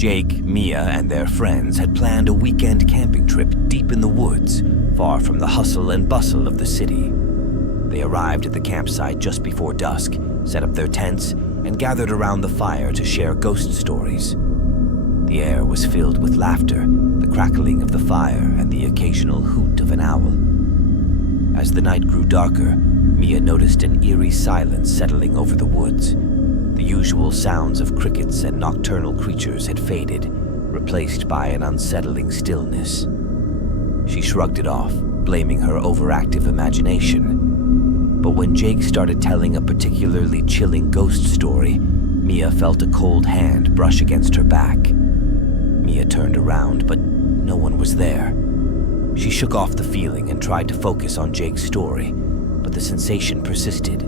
Jake, Mia, and their friends had planned a weekend camping trip deep in the woods, far from the hustle and bustle of the city. They arrived at the campsite just before dusk, set up their tents, and gathered around the fire to share ghost stories. The air was filled with laughter, the crackling of the fire, and the occasional hoot of an owl. As the night grew darker, Mia noticed an eerie silence settling over the woods. The usual sounds of crickets and nocturnal creatures had faded, replaced by an unsettling stillness. She shrugged it off, blaming her overactive imagination. But when Jake started telling a particularly chilling ghost story, Mia felt a cold hand brush against her back. Mia turned around, but no one was there. She shook off the feeling and tried to focus on Jake's story, but the sensation persisted.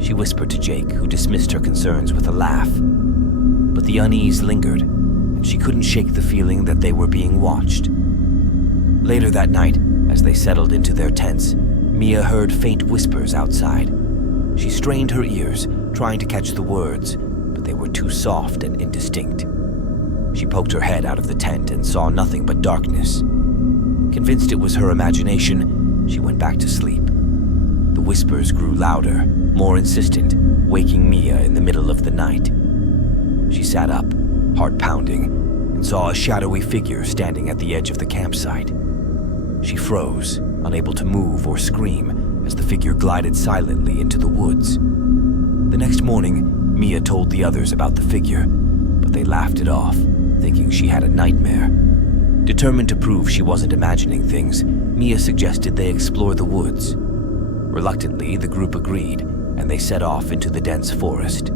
She whispered to Jake, who dismissed her concerns with a laugh. But the unease lingered, and she couldn't shake the feeling that they were being watched. Later that night, as they settled into their tents, Mia heard faint whispers outside. She strained her ears, trying to catch the words, but they were too soft and indistinct. She poked her head out of the tent and saw nothing but darkness. Convinced it was her imagination, she went back to sleep. The whispers grew louder, more insistent, waking Mia in the middle of the night. She sat up, heart pounding, and saw a shadowy figure standing at the edge of the campsite. She froze, unable to move or scream, as the figure glided silently into the woods. The next morning, Mia told the others about the figure, but they laughed it off, thinking she had a nightmare. Determined to prove she wasn't imagining things, Mia suggested they explore the woods. Reluctantly, the group agreed, and they set off into the dense forest.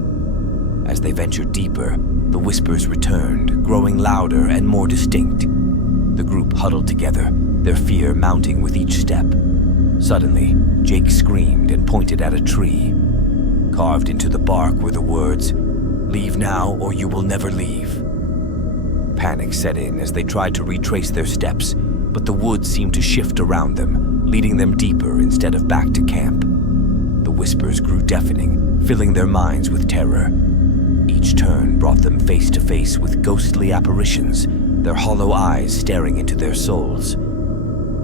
As they ventured deeper, the whispers returned, growing louder and more distinct. The group huddled together, their fear mounting with each step. Suddenly, Jake screamed and pointed at a tree. Carved into the bark were the words, "Leave now or you will never leave." Panic set in as they tried to retrace their steps, but the woods seemed to shift around them, leading them deeper instead of back to camp. The whispers grew deafening, filling their minds with terror. Each turn brought them face to face with ghostly apparitions, their hollow eyes staring into their souls.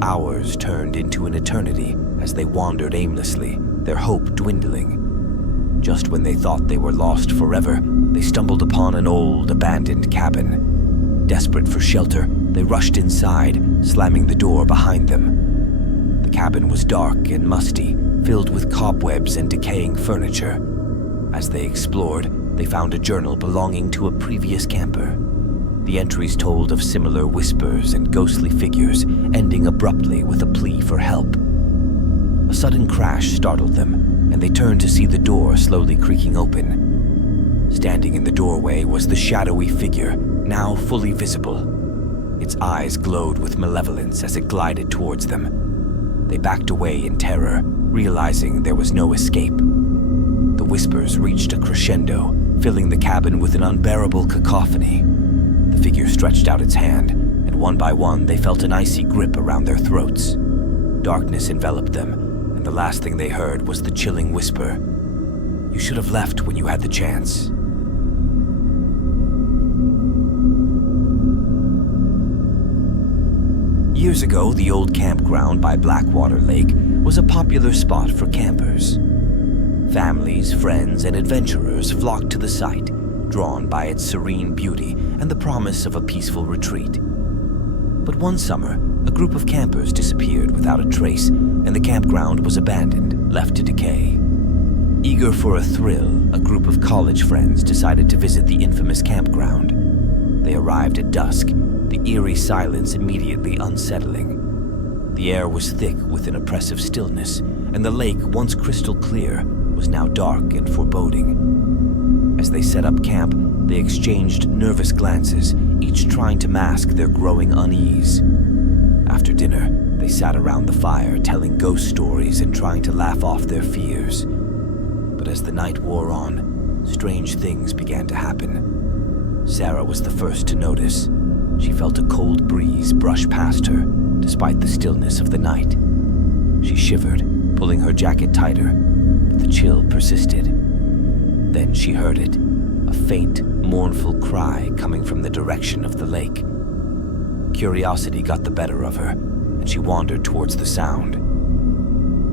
Hours turned into an eternity as they wandered aimlessly, their hope dwindling. Just when they thought they were lost forever, they stumbled upon an old, abandoned cabin. Desperate for shelter, they rushed inside, slamming the door behind them. The cabin was dark and musty, filled with cobwebs and decaying furniture. As they explored, they found a journal belonging to a previous camper. The entries told of similar whispers and ghostly figures, ending abruptly with a plea for help. A sudden crash startled them, and they turned to see the door slowly creaking open. Standing in the doorway was the shadowy figure, now fully visible. Its eyes glowed with malevolence as it glided towards them. They backed away in terror, realizing there was no escape. The whispers reached a crescendo, filling the cabin with an unbearable cacophony. The figure stretched out its hand, and one by one they felt an icy grip around their throats. Darkness enveloped them, and the last thing they heard was the chilling whisper, "You should have left when you had the chance." Years ago, the old campground by Blackwater Lake was a popular spot for campers. Families, friends, and adventurers flocked to the site, drawn by its serene beauty and the promise of a peaceful retreat. But one summer, a group of campers disappeared without a trace, and the campground was abandoned, left to decay. Eager for a thrill, a group of college friends decided to visit the infamous campground. They arrived at dusk, the eerie silence immediately unsettling. The air was thick with an oppressive stillness, and the lake, once crystal clear, was now dark and foreboding. As they set up camp, they exchanged nervous glances, each trying to mask their growing unease. After dinner, they sat around the fire telling ghost stories and trying to laugh off their fears. But as the night wore on, strange things began to happen. Sarah was the first to notice. She felt a cold breeze brush past her, despite the stillness of the night. She shivered, pulling her jacket tighter, but the chill persisted. Then she heard it, a faint, mournful cry coming from the direction of the lake. Curiosity got the better of her, and she wandered towards the sound.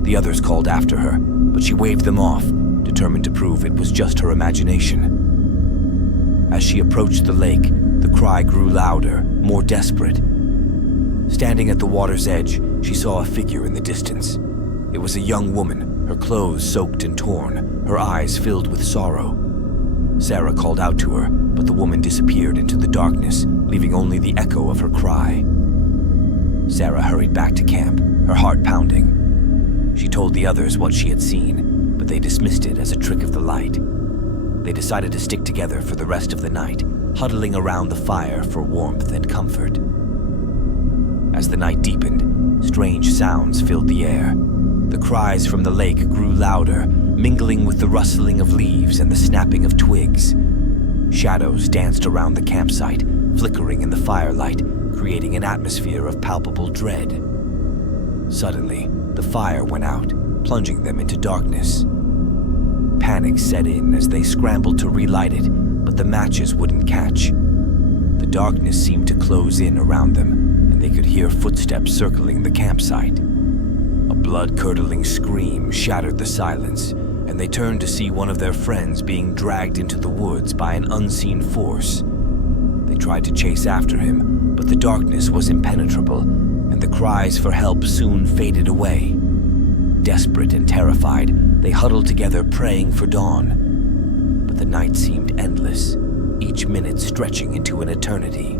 The others called after her, but she waved them off, determined to prove it was just her imagination. As she approached the lake, the cry grew louder, more desperate. Standing at the water's edge, she saw a figure in the distance. It was a young woman, her clothes soaked and torn, her eyes filled with sorrow. Sarah called out to her, but the woman disappeared into the darkness, leaving only the echo of her cry. Sarah hurried back to camp, her heart pounding. She told the others what she had seen, but they dismissed it as a trick of the light. They decided to stick together for the rest of the night, huddling around the fire for warmth and comfort. As the night deepened, strange sounds filled the air. The cries from the lake grew louder, mingling with the rustling of leaves and the snapping of twigs. Shadows danced around the campsite, flickering in the firelight, creating an atmosphere of palpable dread. Suddenly, the fire went out, plunging them into darkness. Panic set in as they scrambled to relight it, but the matches wouldn't catch. The darkness seemed to close in around them, and they could hear footsteps circling the campsite. A blood-curdling scream shattered the silence, and they turned to see one of their friends being dragged into the woods by an unseen force. They tried to chase after him, but the darkness was impenetrable, and the cries for help soon faded away. Desperate and terrified, they huddled together praying for dawn. But the night seemed endless, each minute stretching into an eternity.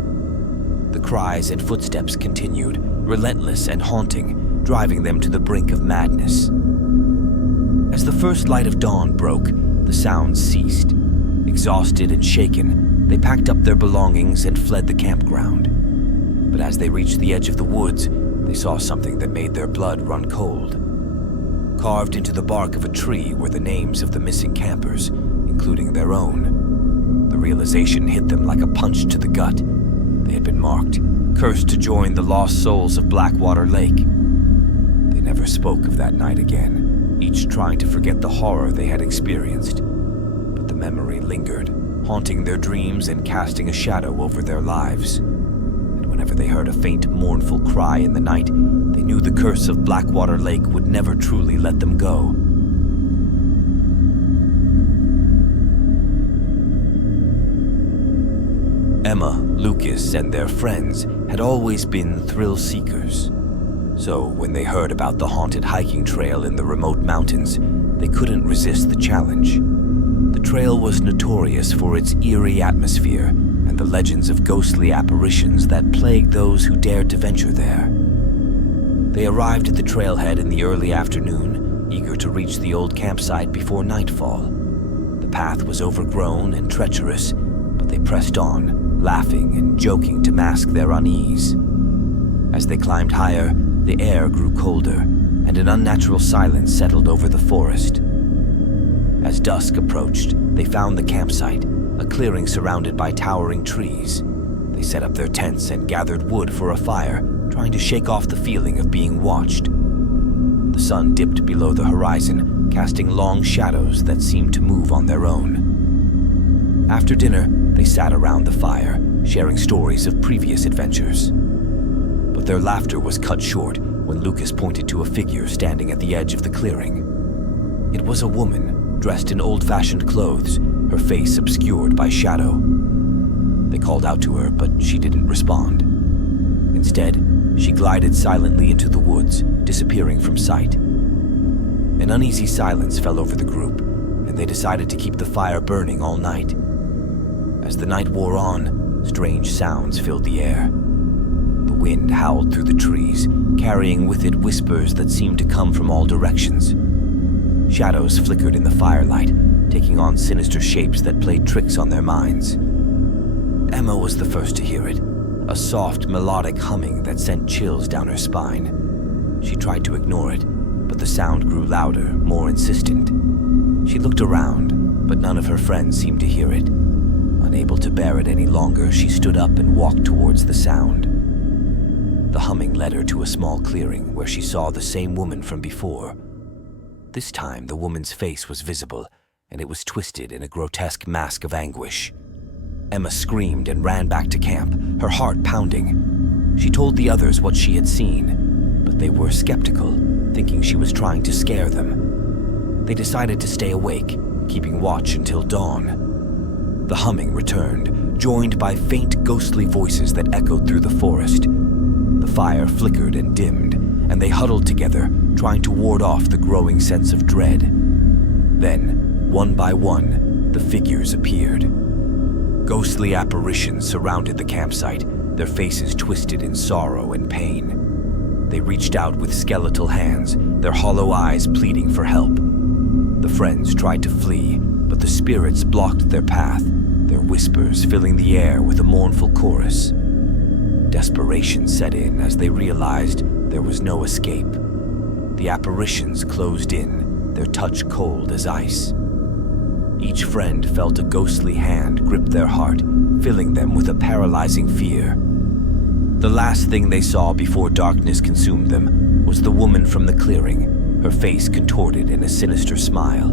The cries and footsteps continued, relentless and haunting, driving them to the brink of madness. As the first light of dawn broke, the sounds ceased. Exhausted and shaken, they packed up their belongings and fled the campground. But as they reached the edge of the woods, they saw something that made their blood run cold. Carved into the bark of a tree were the names of the missing campers, including their own. The realization hit them like a punch to the gut. They had been marked, cursed to join the lost souls of Blackwater Lake. They never spoke of that night again, each trying to forget the horror they had experienced. But the memory lingered, haunting their dreams and casting a shadow over their lives. And whenever they heard a faint, mournful cry in the night, they knew the curse of Blackwater Lake would never truly let them go. Emma, Lucas, and their friends had always been thrill seekers. So when they heard about the haunted hiking trail in the remote mountains, they couldn't resist the challenge. The trail was notorious for its eerie atmosphere and the legends of ghostly apparitions that plagued those who dared to venture there. They arrived at the trailhead in the early afternoon, eager to reach the old campsite before nightfall. The path was overgrown and treacherous, but they pressed on, laughing and joking to mask their unease. As they climbed higher, the air grew colder, and an unnatural silence settled over the forest. As dusk approached, they found the campsite, a clearing surrounded by towering trees. They set up their tents and gathered wood for a fire, trying to shake off the feeling of being watched. The sun dipped below the horizon, casting long shadows that seemed to move on their own. After dinner, they sat around the fire, sharing stories of previous adventures. But their laughter was cut short when Lucas pointed to a figure standing at the edge of the clearing. It was a woman, dressed in old-fashioned clothes, her face obscured by shadow. They called out to her, but she didn't respond. Instead, she glided silently into the woods, disappearing from sight. An uneasy silence fell over the group, and they decided to keep the fire burning all night. As the night wore on, strange sounds filled the air. The wind howled through the trees, carrying with it whispers that seemed to come from all directions. Shadows flickered in the firelight, taking on sinister shapes that played tricks on their minds. Emma was the first to hear it, a soft, melodic humming that sent chills down her spine. She tried to ignore it, but the sound grew louder, more insistent. She looked around, but none of her friends seemed to hear it. Unable to bear it any longer, she stood up and walked towards the sound. The humming led her to a small clearing where she saw the same woman from before. This time, the woman's face was visible, and it was twisted in a grotesque mask of anguish. Emma screamed and ran back to camp, her heart pounding. She told the others what she had seen, but they were skeptical, thinking she was trying to scare them. They decided to stay awake, keeping watch until dawn. The humming returned, joined by faint ghostly voices that echoed through the forest. The fire flickered and dimmed, and they huddled together, trying to ward off the growing sense of dread. Then, one by one, the figures appeared. Ghostly apparitions surrounded the campsite, their faces twisted in sorrow and pain. They reached out with skeletal hands, their hollow eyes pleading for help. The friends tried to flee, but the spirits blocked their path, their whispers filling the air with a mournful chorus. Desperation set in as they realized there was no escape. The apparitions closed in, their touch cold as ice. Each friend felt a ghostly hand grip their heart, filling them with a paralyzing fear. The last thing they saw before darkness consumed them was the woman from the clearing, her face contorted in a sinister smile.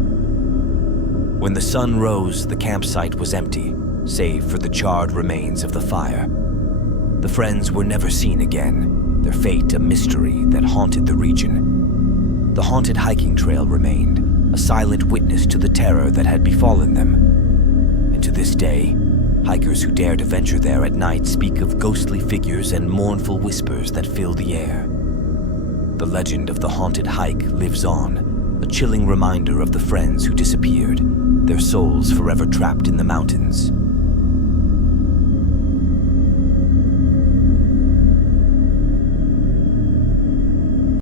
When the sun rose, the campsite was empty, save for the charred remains of the fire. The friends were never seen again, their fate a mystery that haunted the region. The haunted hiking trail remained, a silent witness to the terror that had befallen them. And to this day, hikers who dare to venture there at night speak of ghostly figures and mournful whispers that fill the air. The legend of the haunted hike lives on, a chilling reminder of the friends who disappeared, their souls forever trapped in the mountains.